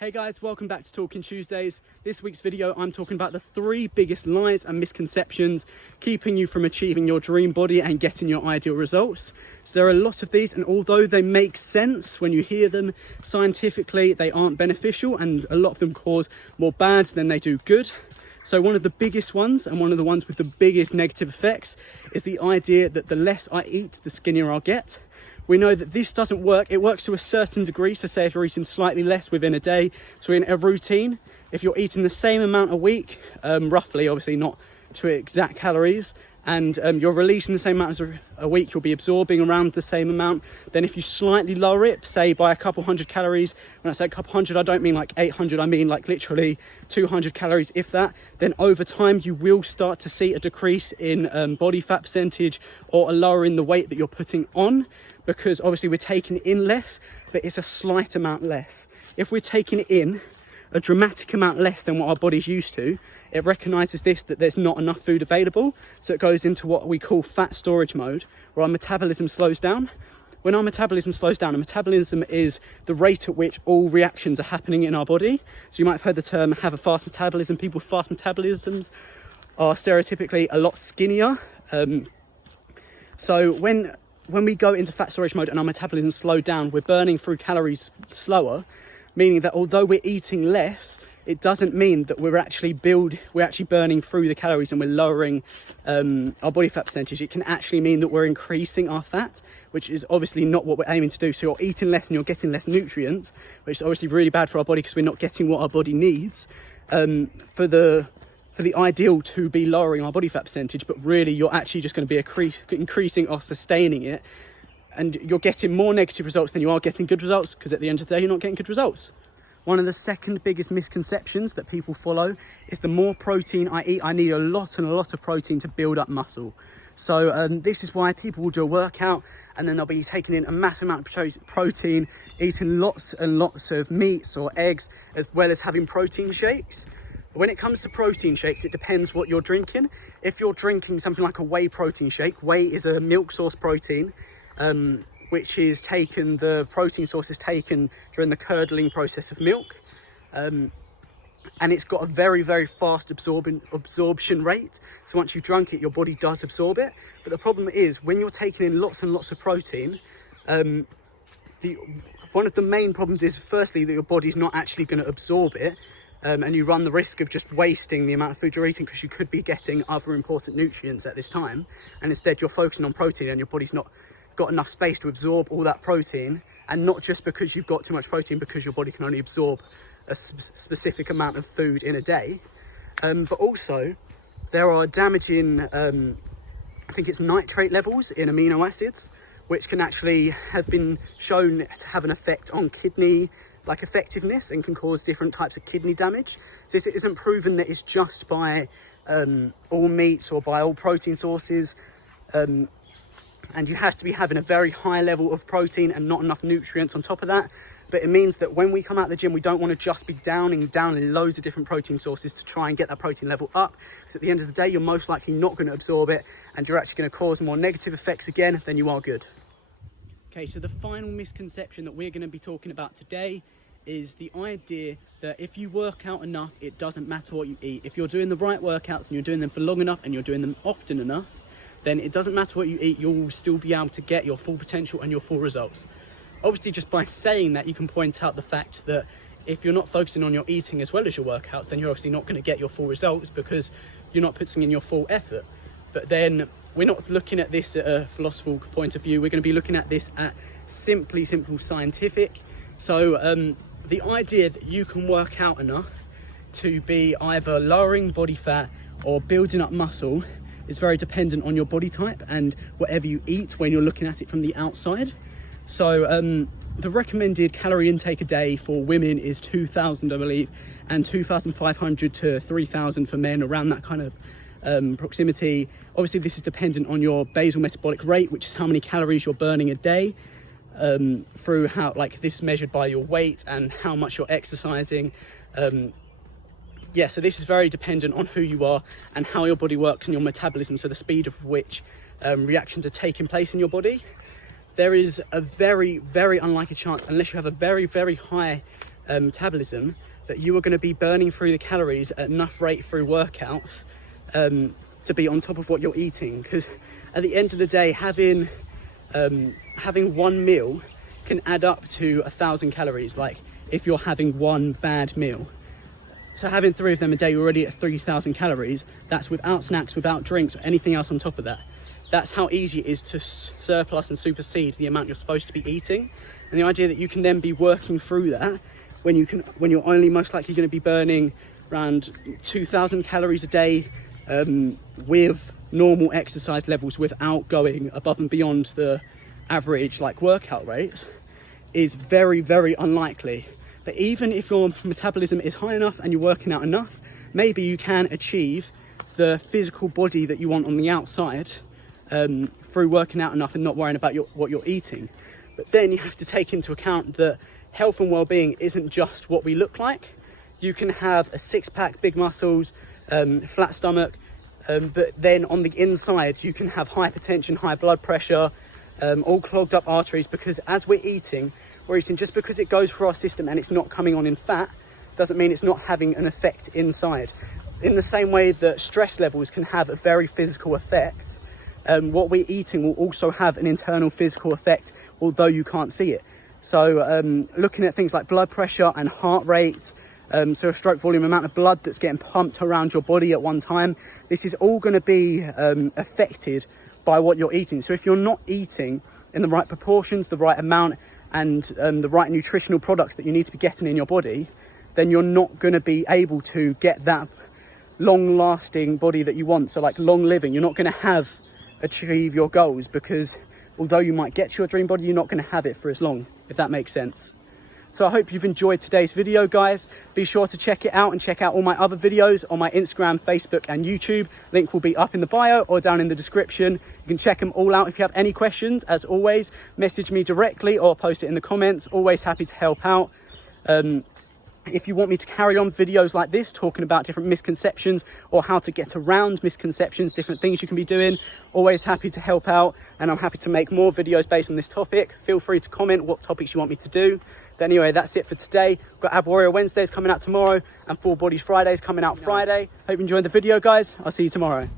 Hey guys, welcome back to Talking Tuesdays. This week's video, I'm talking about the 3 biggest lies and misconceptions keeping you from achieving your dream body and getting your ideal results. So there are a lot of these, and although they make sense when you hear them, scientifically they aren't beneficial, and a lot of them cause more bad than they do good. So one of the biggest ones, and one of the ones with the biggest negative effects, is the idea that the less I eat, the skinnier I'll get. We know that this doesn't work. It works to a certain degree. So say if you're eating slightly less within a day, so in a routine, if you're eating the same amount a week, roughly, obviously not to exact calories, and you're releasing the same amount as a week, you'll be absorbing around the same amount. Then if you slightly lower it, say by a couple hundred calories, when I say a couple hundred, I don't mean like 800, I mean like literally 200 calories, if that, then over time you will start to see a decrease in body fat percentage, or a lower in the weight that you're putting on, because obviously we're taking in less, but it's a slight amount less. If we're taking in a dramatic amount less than what our body's used to, it recognises this, that there's not enough food available, so it goes into what we call fat storage mode, where our metabolism slows down. When our metabolism slows down, and metabolism is the rate at which all reactions are happening in our body. So you might have heard the term have a fast metabolism. People with fast metabolisms are stereotypically a lot skinnier. So when we go into fat storage mode and our metabolism slowed down, we're burning through calories slower, meaning that although we're eating less, it doesn't mean that we're actually burning through the calories and we're lowering our body fat percentage. It can actually mean that we're increasing our fat, which is obviously not what we're aiming to do. So you're eating less and you're getting less nutrients, which is obviously really bad for our body because we're not getting what our body needs for the ideal to be lowering our body fat percentage, but really you're actually just going to be increasing or sustaining it, and you're getting more negative results than you are getting good results, because at the end of the day you're not getting good results. One of the second biggest misconceptions that people follow is the more protein I eat, I need a lot of protein to build up muscle. So this is why people will do a workout and then they'll be taking in a massive amount of protein, eating lots and lots of meats or eggs, as well as having protein shakes. When it comes to protein shakes, it depends what you're drinking. If you're drinking something like a whey protein shake, whey is a milk source protein, which is taken, the protein source is taken during the curdling process of milk. And it's got a very, very fast absorption rate. So once you've drunk it, your body does absorb it. But the problem is when you're taking in lots and lots of protein, one of the main problems is firstly that your body's not actually going to absorb it. And you run the risk of just wasting the amount of food you're eating, because you could be getting other important nutrients at this time, and instead you're focusing on protein and your body's not got enough space to absorb all that protein. And not just because you've got too much protein, because your body can only absorb a specific amount of food in a day. But also there are damaging, I think it's nitrate levels in amino acids, which can actually have been shown to have an effect on kidney effectiveness and can cause different types of kidney damage. So this isn't proven that it's just by all meats or by all protein sources, and you have to be having a very high level of protein and not enough nutrients on top of that. But it means that when we come out of the gym, we don't want to just be downing loads of different protein sources to try and get that protein level up, because at the end of the day you're most likely not going to absorb it, and you're actually going to cause more negative effects again than you are good. Okay, so the final misconception that we're going to be talking about today is the idea that if you work out enough, it doesn't matter what you eat. If you're doing the right workouts and you're doing them for long enough and you're doing them often enough, then it doesn't matter what you eat, you'll still be able to get your full potential and your full results. Obviously, just by saying that, you can point out the fact that if you're not focusing on your eating as well as your workouts, then you're obviously not going to get your full results because you're not putting in your full effort. But then we're not looking at this at a philosophical point of view. We're going to be looking at this at simple scientific. So the idea that you can work out enough to be either lowering body fat or building up muscle is very dependent on your body type and whatever you eat when you're looking at it from the outside. So the recommended calorie intake a day for women is 2,000, I believe, and 2,500 to 3,000 for men, around that kind of proximity. Obviously, this is dependent on your basal metabolic rate, which is how many calories you're burning a day, through how, this is measured by your weight and how much you're exercising. So this is very dependent on who you are and how your body works and your metabolism, so the speed of which reactions are taking place in your body. There is a very, very unlikely chance, unless you have a very, very high metabolism, that you are going to be burning through the calories at enough rate through workouts to be on top of what you're eating. Because at the end of the day, having one meal can add up to 1,000 calories. Like if you're having one bad meal, so having 3 of them a day, you're already at 3,000 calories. That's without snacks, without drinks, or anything else on top of that. That's how easy it is to surplus and supersede the amount you're supposed to be eating. And the idea that you can then be working through that when you're only most likely going to be burning around 2,000 calories a day with normal exercise levels, without going above and beyond the average like workout rates, is very, very unlikely. But even if your metabolism is high enough and you're working out enough, maybe you can achieve the physical body that you want on the outside through working out enough and not worrying about what you're eating. But then you have to take into account that health and well-being isn't just what we look like. You can have a six-pack, big muscles, flat stomach, but then on the inside you can have hypertension, high blood pressure, all clogged up arteries, because as we're eating just because it goes through our system and it's not coming on in fat doesn't mean it's not having an effect inside. In the same way that stress levels can have a very physical effect, what we're eating will also have an internal physical effect, although you can't see it. So looking at things like blood pressure and heart rate, so a stroke volume, amount of blood that's getting pumped around your body at one time, this is all going to be affected by what you're eating. So if you're not eating in the right proportions, the right amount, and the right nutritional products that you need to be getting in your body, then you're not going to be able to get that long-lasting body that you want. So like long living, you're not going to achieve your goals, because although you might get your dream body, you're not going to have it for as long, if that makes sense. So I hope you've enjoyed today's video, guys. Be sure to check it out and check out all my other videos on my Instagram, Facebook and YouTube. Link will be up in the bio or down in the description. You can check them all out. If you have any questions, as always, message me directly or post it in the comments. Always happy to help out. If you want me to carry on videos like this, talking about different misconceptions or how to get around misconceptions, different things you can be doing, always happy to help out, and I'm happy to make more videos based on this topic. Feel free to comment what topics you want me to do. But anyway, that's it for today. We've got Ab Warrior Wednesdays coming out tomorrow and Full Body Fridays coming out Friday. Hope you enjoyed the video, guys. I'll see you tomorrow.